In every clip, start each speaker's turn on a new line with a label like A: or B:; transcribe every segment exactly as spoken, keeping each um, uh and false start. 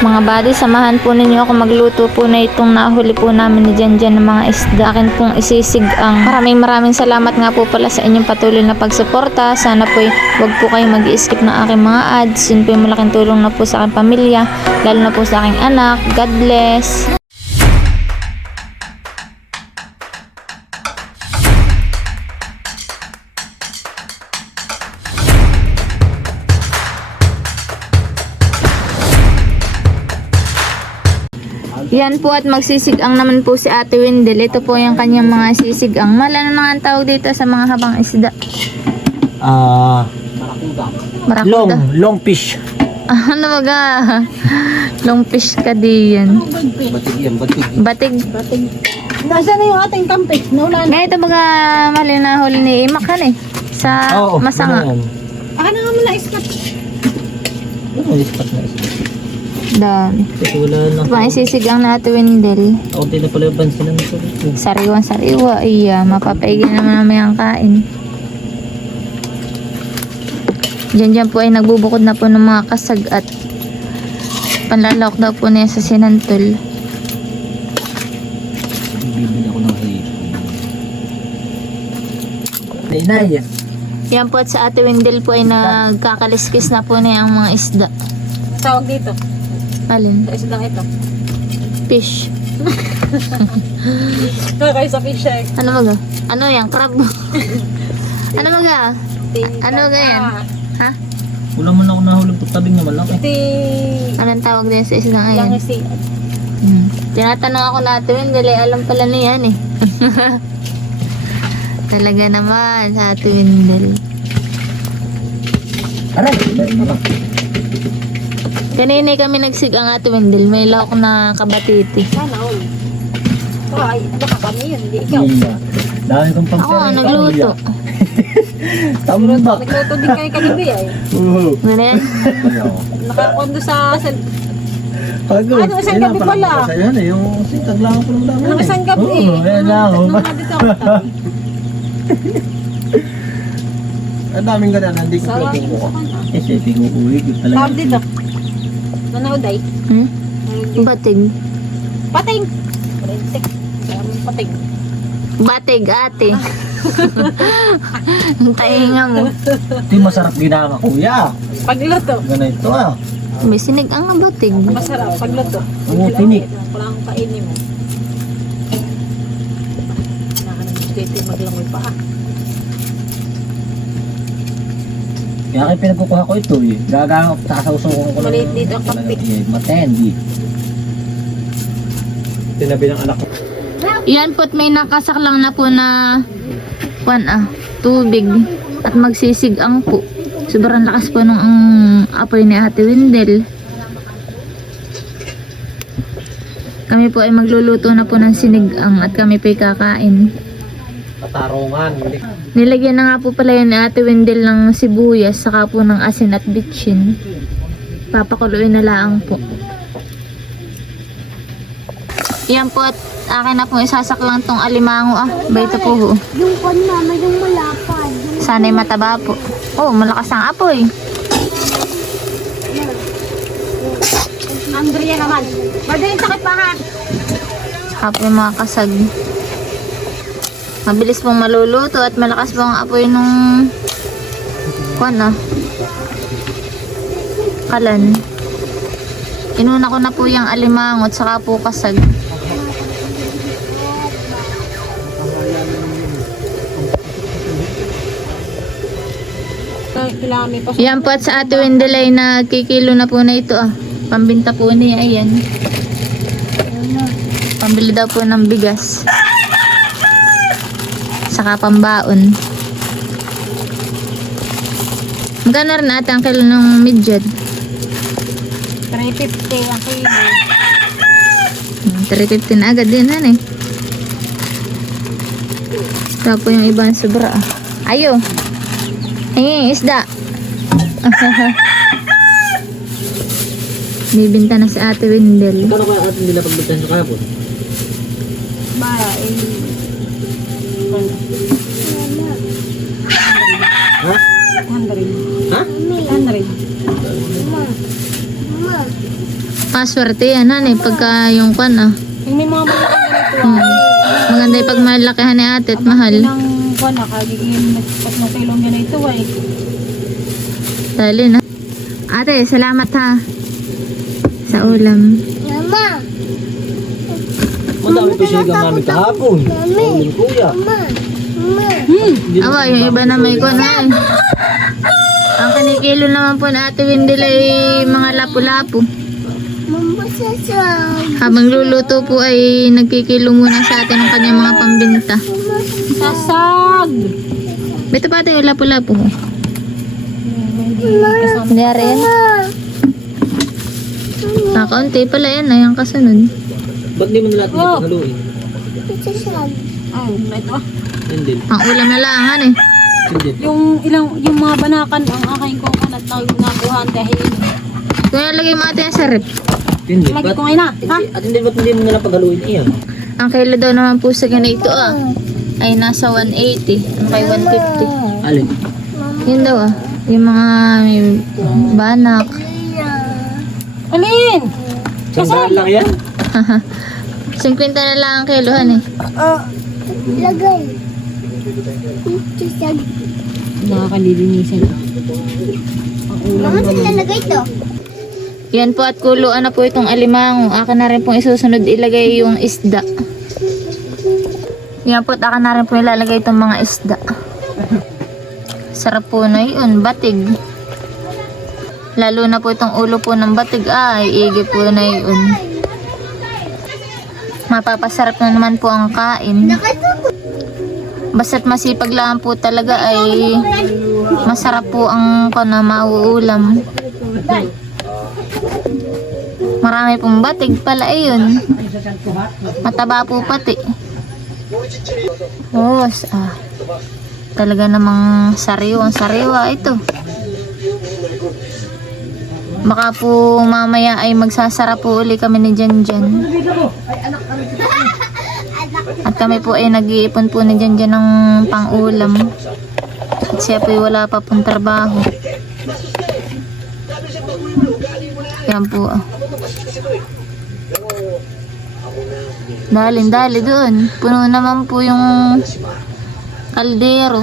A: Mga buddy, samahan po ninyo ako magluto po na itong nahuli po namin ni Janjan ng mga isda. Akin pong isisig ang maraming maraming salamat nga po pala sa inyong patuloy na pagsuporta. Sana po wag po kayo mag-i-skip ng aking mga ads. Yun po yung malaking tulong na po sa aking pamilya, lalo na po sa aking anak. God bless! Yan po at magsisigang naman po si Ate Wendel. Ito po yung kanyang mga sisigang. Mal, ano nga ang tawag dito sa mga habang isda?
B: Ah,
A: Barakuda.
B: long, long fish.
A: Ah, ano baga? Long fish ka di yan.
B: Batig yan, batig.
A: Batig.
C: Bating. Nasaan na yung ating tampik? Naulan.
A: Ganito baga mali na huli ni Imakhan eh. Sa
B: Oo,
A: masanga.
B: ano yan?
C: Aka na nga muna ispat.
B: Ano yung spot na isda?
A: Dami.
B: Kasi wala na.
A: Ito pang isisigang na Ate Wendel.
B: Kaunti na pala yung bansin ng ito.
A: Sariwan sariwa. Iya, mapapaigin naman namin ang kain. Diyan dyan po ay nagbubukod na po ng mga kasag at panlalawak daw po niya sa sinantol.
B: Bibili ako ng hipon. Nay,
A: Yan po at sa Ate Wendel po ay nagkakaliskis na po niya ang mga isda.
C: Tawag dito.
A: Alin?
C: Sa isdang ito.
A: Fish.
C: Kakay sa fish egg.
A: Ano baga? Ano yan? Crab? Ano baga? Ano baga yan? Ha?
B: wala man ako nahulog po tabing na malaki.
C: Ti...
A: Anong tawag din sa isdang
C: Lang
A: ayan?
C: si...
A: Hmm. Tinatanong ako na Ate Wendel, eh, alam pala niya yan eh. Talaga naman sa Ate Wendel.
B: Aray!
A: Kanina kami nagsigang Ate Wendel, may lahok na kabatiti.
C: Sana all. Ay, baka kami yun, hindi ikaw.
B: Iya. Dami kong
A: Ako
B: pagkain.
A: nagluto.
B: Tama ba?
C: Nagluto din kayo kagabi ay.
B: Oo.
A: Ano yan?
C: Nakakondo sa... sa
B: Pagod.
C: Ano, isang gabi pala?
B: Kasi yan eh, yung sitag lang ako lang lang.
C: Anong isang gabi?
B: Oo, yan lang.
C: Nung nandito ako tabi.
B: Ang daming ganyan, hindi ko
C: Sawa,
B: pwedeng
C: yung
B: ko.
C: sa kanya.
B: Kasi tingin ko uwi, talaga.
C: Tawag dito. Manood ay.
A: Hmm? Batig.
C: Pating! Parentek. Pating.
A: Batig, ate. Ang tainga mo.
B: Ito yung masarap ginama, kuya.
C: Pagluto.
B: Ganito ah.
A: May sinig ang batig.
C: Masarap. Pagluto.
B: Oo, tinik.
C: Wala akong kainin mo. Nakakanagang maglangoy pa ah.
B: Kaya kayo pinagkukuha ko ito eh. Gagang sasawsawang ko lang.
C: Maliit dito ang kape.
B: Eh, matendi. Tinabi ng anak ko.
A: Yan po't may nakasaklang na po na kwan ah, tubig at magsisigang po. Sobrang lakas po nung ang apoy ni Ate Wendel. Kami po ay magluluto na po ng sinigang at kami po ay kakain.
B: Katarungan.
A: Nilagyan na nga po pala yun ni Ate Wendel ng sibuyas saka po ng asin at bitchin. Papakuluin na lang po. Yan po at akin na po isasaklang tong alimango ah. Baito po ho.
C: Yung kon mama, yung malapad.
A: Sana'y mataba po. Oh, malakas ang apoy.
C: Andrea naman. Madaling sakit pa ha.
A: Saka po yung mga kasag. Mabilis pong maluluto at malakas po ang apoy nung kwan ah. Kalan. Inuna ko na po yung alimango at saka po kasag.
C: Kailangan may pasok.
A: Yan po at sa Ate Wendel ay nagkikilo na po na ito ah. Pambinta po niya, ayan. Pambili daw po ng bigas. Saka pambaon. Magkano rin ate ang kilo ng midget?
C: three fifty ang kilo.
A: three fifty na agad din han eh. Ito po yung ibang sobra ah. Ayo. Hingi, isda. Bibinta na si Ate Wendel.
B: Kano kaya atin nila pagbigyan sa kahapon?
C: Mara, eh.
B: Ha?
C: Hundred.
B: Ha?
C: Hundred.
A: Paswerte yan, han eh. Pagka yung kwan ah.
C: Yung may mga malaki ganito
A: Hmm.
C: ah.
A: Maganda yung pag malakihan ni ate at mahal.
C: Ng kuwan na, kagiging tatlong kilong ganito ay.
A: Dali na. Ate, salamat ha. Sa ulam.
B: Madami pa siya hanggang namin kahapon. Uling kuya. Hindi
A: Awa, yung iba na may kwan ha eh. Ang kinikilo naman po na ate Wendel ay mga lapu-lapu. Habang luluto po ay nagkikilo muna sa atin ng kanyang mga pambinta.
C: Sasag!
A: Bito pa ate yung lapu-lapu.
C: Kasama.
A: Hindi yan. Ah, kaunti pala yan ay ang kasunod.
B: Ba't di mo na lahat
C: Oh.
B: oh. haluin?
C: Ay, na ito ah.
B: Yan din.
A: Ang ulam na langan eh.
B: Yan din.
C: Yung ilang, yung mga banakan ang aking kukan at nakuhaan dahil
A: Kaya lagay mo ate yan sa rep.
B: Yan din.
C: lagi
B: Ba't,
C: ko ngayon na. Ha?
B: at hindi ba't hindi mo na lang paghaluin iyan?
A: Ang kilo daw naman po sa ganito ah ay nasa one eighty. Ang kay one fifty.
B: Alin?
A: Yun daw ah. Yung mga may banak.
C: Alin!
B: Sandaan lang yan?
A: fifty na lang ang kilohan eh.
D: Lagay. Sisag.
C: Nakakalilinisan. Ang ulam
D: Mama,
C: naman.
D: saan lalagay to?
A: Yan po at kuluan na po itong alimango. Akin na rin pong isusunod ilagay yung isda. Yan po at akin na rin po ilalagay itong mga isda. Sarap po na yun. Batig. Lalo na po itong ulo po ng batig. Ay, igi po na yun. Mapapasarap na naman po ang kain. Basta't masipag lang po talaga ay masarap po ang kana mauulam. Marami pong batig pala ayun. Mataba po pati. Os, ah. Talaga namang sariwang sariwa ito. Baka po mamaya ay magsasara po uli kami ni Janjan. At kami po ay nag-iipon po ni Janjan ng pang-ulam. At siya po ay wala pa pong trabaho. Yan po. ah. Dalin, dali doon. Puno naman po yung kaldero.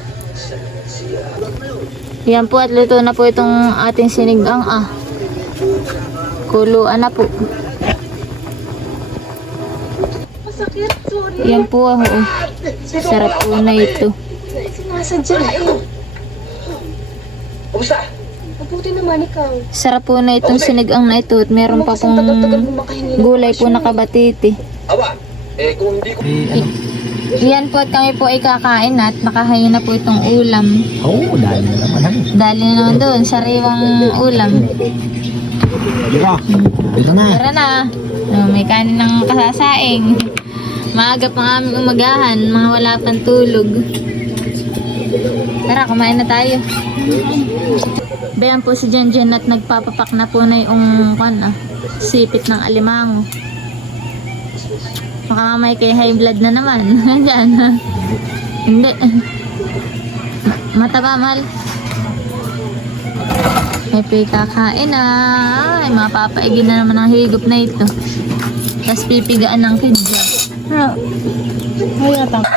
A: Yan po at luto na po itong ating sinigang ah. Kuluan na po. Yan po ah. Oh. Sarap po na ito.
D: Sinasadya eh. Mabuti naman ikaw.
A: Sarap po na itong sinigang na ito at meron pa pong gulay po nakabatiti.
B: Eh, kung hindi ko...
A: Yan po at kami po ay kakain na at nakahain na po itong ulam.
B: Oo, oh, dahil na naman. Ano?
A: Dali na naman doon, sariwang ulam.
B: Diba? Ito na.
A: Tara na. Oh, may kanin ng kasasaing. Maaga pang aming umagahan, mga wala pang tulog. Tara, kumain na tayo. Bayan po si Janjan at nagpapapak na po na yung kan, ah, sipit ng alimango. Baka may kay high blood na naman. Diyan. Hindi. Mataba, mahal. May kakain na. Ay, mapapaigin na naman ang higop na ito. Tapos pipigaan ng kidja.
C: Ay, atang.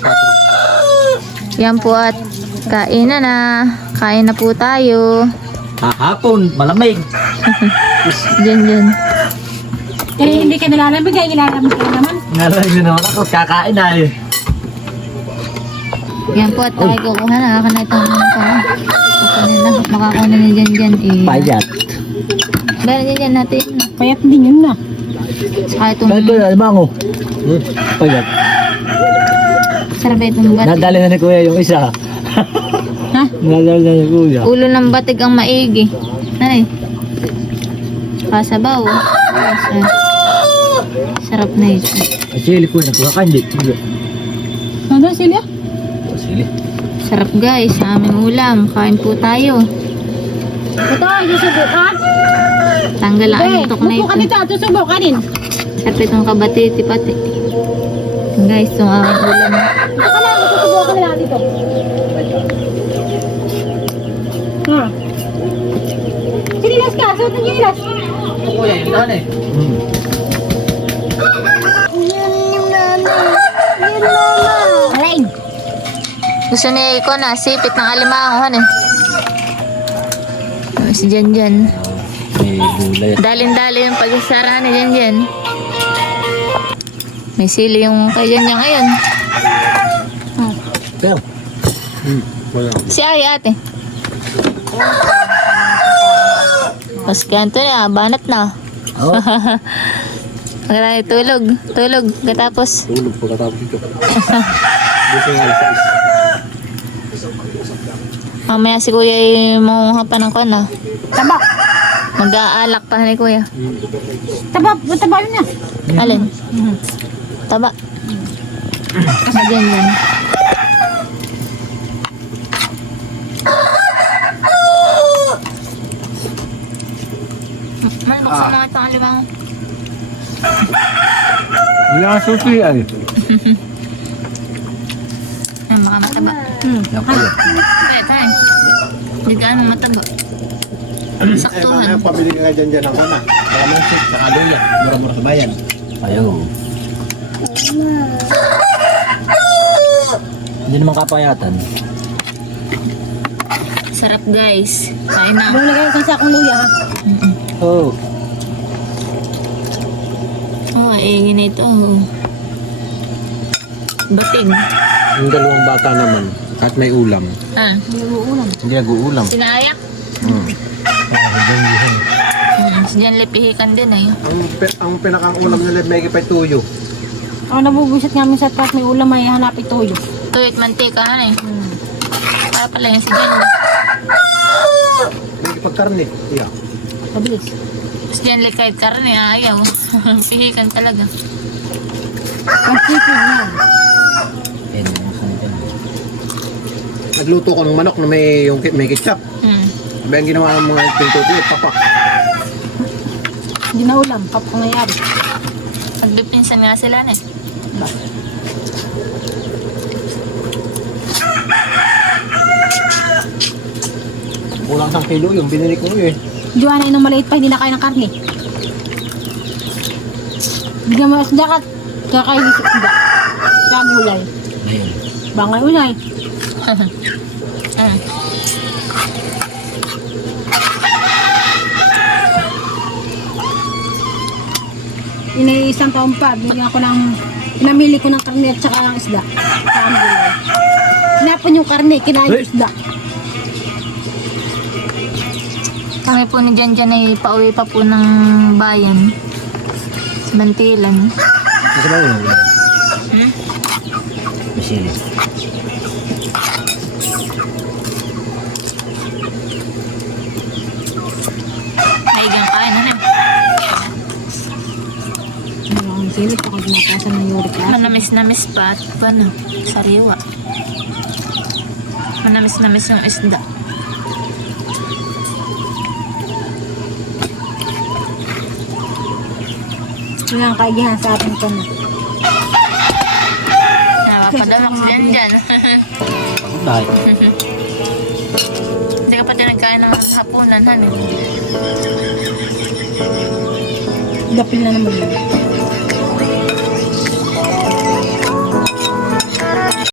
A: Yan po at kain na na. Kain na po tayo.
B: Hahapon, malamig.
A: Diyan, diyan.
C: Eh, hindi ka nilalamig, ay nilalamig ka naman.
B: Ngayon na naman ako, kakain na eh.
A: Yan po at ay kukuha na. Aka na itong ano ko. Kukunin na. Makakunin na dyan dyan eh.
B: Payat.
A: Meron dyan dyan natin.
C: Payat din yun na.
A: Saka itong
B: Dahil ko na, alimango. Payat.
A: sarap itong batik.
B: Nadali na ni kuya yung isa.
A: Ha?
B: Nadali na ni kuya.
A: Ulo ng batig ang maigi. Nanay. Kasabaw. Yes, ah. Sarap na ito.
B: Sili ko, nakuha ka, hindi. Sige.
C: Ano, Silya?
B: Sili.
A: Sarap guys, sa aming ulam. Kain po tayo.
C: Ito, susubo ka?
A: Tanggal ang antok na
C: Mupo ka
A: ito.
C: dito, susubo ka din.
A: Sarap itong kabatiti pati. Guys, itong aming ulam.
C: Ito ka lang, susubo ka na lang dito. Ha? Sinilas ka, suot ng gilas.
B: kuya, yun daan eh. Hmm.
D: Yun yung mama. Yun mama.
C: Alain.
A: Gusto ni ko na, sipit ng alimango, han eh. Oh, si Jan Jan.
B: May gulay.
A: Dalin-dalin yung pagsasara ni Jan Jan. May sili yung kay Jan Jan ngayon.
B: Pero, hmm, wala.
A: Si Ay ate. Mas kanto na, banat na.
B: Oo.
A: Maganda tulog. Tulog. Katapos.
B: Tulog pagkatapos ito. Gusto nga alas sais.
A: Mamaya si kuya ay mangunguha pa ng kwan ah.
C: Taba.
A: Mag-aalak pa ni kuya.
C: Taba. Taba yun na.
A: Alin? Taba. Kasi dyan yan. Man, buksan mo itong alibang.
B: Wala nga susi ay.
A: Ay, baka mataba.
C: Hmm.
B: Yan kuya.
A: Ay, tayo. Hindi ka ano mataba. Saktuhan.
E: Pabili ka dyan dyan ako na. Kalamansi, saka luya. Mura-mura sa bayan.
B: Ayaw. Hindi naman kapayatan.
A: Sarap guys. Kain na.
C: Bumili kayo sa akong luya ha.
B: Oo.
A: Oh, eh, ganito. Bating.
E: Yung dalawang bata naman, kahit may ulam,
A: Ah,
E: hindi nag-uulam.
A: sinayak.
E: Hmm.
A: Hmm, si Jan Lepihikan din eh.
E: Ang, pi- ang pinakang ulam nila may kipay tuyo.
C: Ako nabubusit namin sa kahit may ulam ay hanap ituyo.
A: Tuyot mantika han eh. Para pala yung si Jan.
E: May kipag karne. Yeah.
C: Mabilis.
A: Si Jan Le kahit karne ayaw. Pihikan talaga.
C: Pag-chicken yan.
B: Yan, masan dyan.
E: Nagluto ko ng manok na may, yung, ki- may ketchup.
A: Hmm.
E: Sabi ang ginawa ng mga pintutuyo, papak.
C: Hindi na ulam. Kapag nangyari.
A: Nagbipinsan nga sila na eh.
E: Kulang sang kilo yung binili ko eh.
C: Diyan na inong maliit pa, hindi na kaya ng karne. Bigyan mo isda ka, kakain sa isda. Kaya gulay.
B: Ayun.
C: Bangay ulay.
A: Hmm.
C: Iniisang taon pa, binigyan ko ng, pinamili ko ng karne at saka ng isda. Kaya gulay. Hinapon yung karne, kinain yung isda.
A: Kami po ni Jan Jan ay pauwi pa po ng bayan. Sa Bantilan.
B: Kasi ba yun?
A: Hmm?
B: Masili.
A: Naigang kain na eh.
C: Ano ang silip ako ginatasan ng uric acid.
A: Manamis-namis pa at ano, sariwa. Manamis-namis yung isda.
C: Yun ang kaigihan sa ating ito na.
A: Nakapadamak si Jan Jan.
B: Dahil.
A: Hindi ka pati nagkain ng hapunan, han eh.
C: Dapil na naman yun.